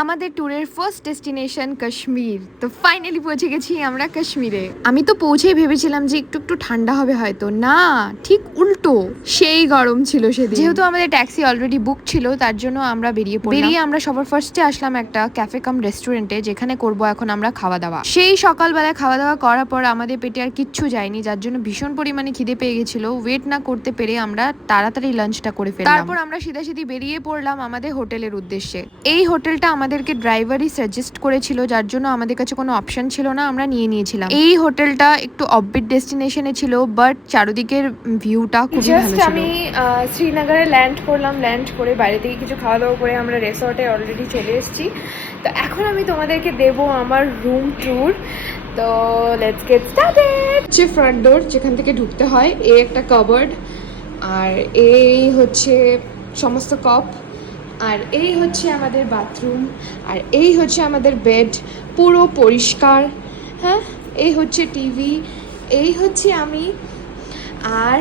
আমাদের ট্যুরের first destination Kashmir. তো ফাইনালি পৌঁছে গেছি আমরা কাশ্মীরে। আমি তো পৌঁছেই ভেবেছিলাম যে একটু একটু ঠান্ডা হবে, হয়তো না, ঠিক উল্টো, সেই গরম ছিল সেদিন। যেহেতু আমাদের ট্যাক্সি অলরেডি বুক ছিল, তার জন্য আমরা বেরিয়ে আমরা সবার ফার্স্টে আসলাম একটা ক্যাফে কাম রেস্টুরেন্টে, যেখানে করব এখন আমরা খাওয়া দাওয়া। সেই সকালবেলায় খাওয়া দাওয়া করার পর আমাদের পেটে আর কিচ্ছু যায়নি, যার জন্য ভীষণ পরিমাণে খিদে পেয়ে গেছিল। ওয়েট না করতে পেরে আমরা তাড়াতাড়ি লাঞ্চটা করে ফেললাম। তারপর আমরা সিধাসিধি বেরিয়ে পড়লাম আমাদের হোটেলের উদ্দেশ্যে। এই হোটেলটা আমাদেরকে ড্রাইভারই সাজেস্ট করেছিল, যার জন্য আমাদের কাছে কোনো অপশন ছিল না, আমরা নিয়েছিলাম। এই হোটেলটা একটু অফবিট ডেস্টিনেশনে ছিল, বাট চারদিকের ভিউটা খুবই ভালো ছিল। আমি শ্রীনগরে ল্যান্ড করলাম, ল্যান্ড করে বাইরে থেকে কিছু খাওয়া দাওয়া করে আমরা রিসর্টে অলরেডি চলে এসেছি। তো এখন আমি তোমাদেরকে দেব আমার রুম ট্যুর। তো লেটস গেট স্টার্টেড। হচ্ছে ফ্রন্ট ডোর, যেখান থেকে ঢুকতে হয়। এই একটা কাবার্ড, আর এই হচ্ছে সমস্ত কাপ, আর এই হচ্ছে আমাদের বাথরুম, আর এই হচ্ছে আমাদের বেড, পুরো পরিষ্কার। হ্যাঁ, এই হচ্ছে টিভি, এই হচ্ছে আমি, আর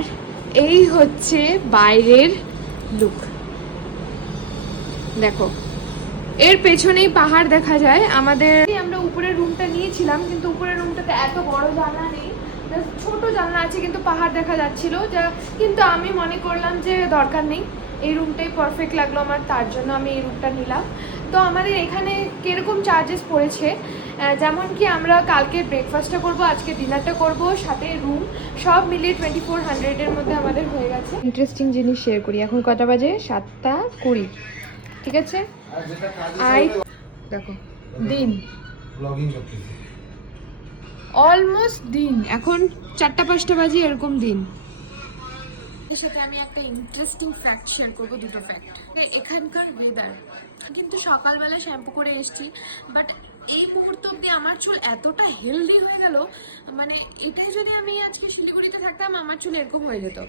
এই হচ্ছে বাইরের লুক। দেখো, এর পেছনেই পাহাড় দেখা যায় আমাদের। আমরা উপরের রুমটা নিয়েছিলাম, কিন্তু উপরের রুমটাতে এত বড় জানলা নেই, ছোট জানলা আছে, কিন্তু পাহাড় দেখা যাচ্ছিল, যা কিন্তু আমি মনে করলাম যে দরকার নেই, এই রুমটাই পারফেক্ট লাগলো আমার, তার জন্য আমি এই রুমটা নিলাম। তো আমাদের এখানে কিরকম চার্জেস পড়েছে, যেমন কি আমরা কালকে ব্রেকফাস্টটা করব, আজকে ডিনারটা করব, সাথে রুম, সব মিলিয়ে 2400-এর মধ্যে আমাদের হয়ে গেছে। ইন্টারেস্টিং জিনিস শেয়ার করি, এখন কটা বাজে? 7:20, ঠিক আছে। দেখো দিন, অলমোস্ট দিন, এখন 4টা-5টা বাজে, এরকম দিন। এর সাথে আমি একটা ইন্টারেস্টিং ফ্যাক্ট শেয়ার করবো, দুটো ফ্যাক্ট। এখানকার ওয়েদার, কিন্তু সকালবেলা শ্যাম্পু করে এসেছি, বাট এই মুহূর্ত অব্দি আমার চুল এতটা হেলদি হয়ে গেল, মানে এটাই যদি আমি আজকে শিলিগুড়িতে থাকতাম আমার চুল এরকম হয়ে যেত।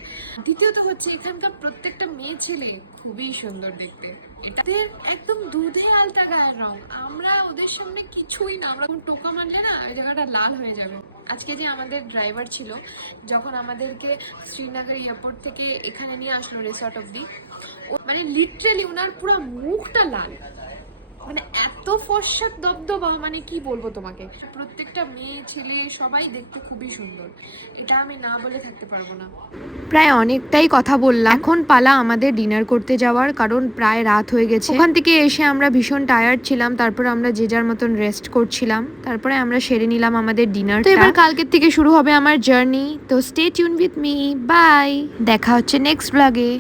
দ্বিতীয়ত হচ্ছে এখানকার প্রত্যেকটা মেয়ে ছেলে খুবই সুন্দর দেখতে, এটাদের একদম দুধে আলতা গায়ের রং, আমরা ওদের সামনে কিছুই না, আমরা টোকা মারলে না ওই জায়গাটা লাল হয়ে যাবে। আজকে যে আমাদের ড্রাইভার ছিল, যখন আমাদেরকে শ্রীনগর এয়ারপোর্ট থেকে এখানে নিয়ে আসলো রিসর্ট অব্দি, মানে লিটারেলি ওনার পুরো মুখটা লাল, মানে এত ফর্সা দবদবা, মানে কি বলবো তোমাকে। প্রত্যেকটা মেয়ে ছেলে সবাই দেখতে খুবই সুন্দর, এটা আমি না বলে থাকতে পারবো না। প্রায় অনেকটাই কথা বললাম, এখন পালা আমাদের ডিনার করতে যাওয়ার, কারণ প্রায় রাত হয়ে গেছে। ওখান থেকে এসে আমরা ভীষণ টায়ার্ড ছিলাম, তারপর আমরা যে যার মতন রেস্ট করছিলাম, তারপরে আমরা সেরে নিলাম আমাদের ডিনার। তো এবার কালকের থেকে শুরু হবে আমার জার্নি, তো stay tune with me, bye, দেখা হচ্ছে নেক্সট ব্লগে।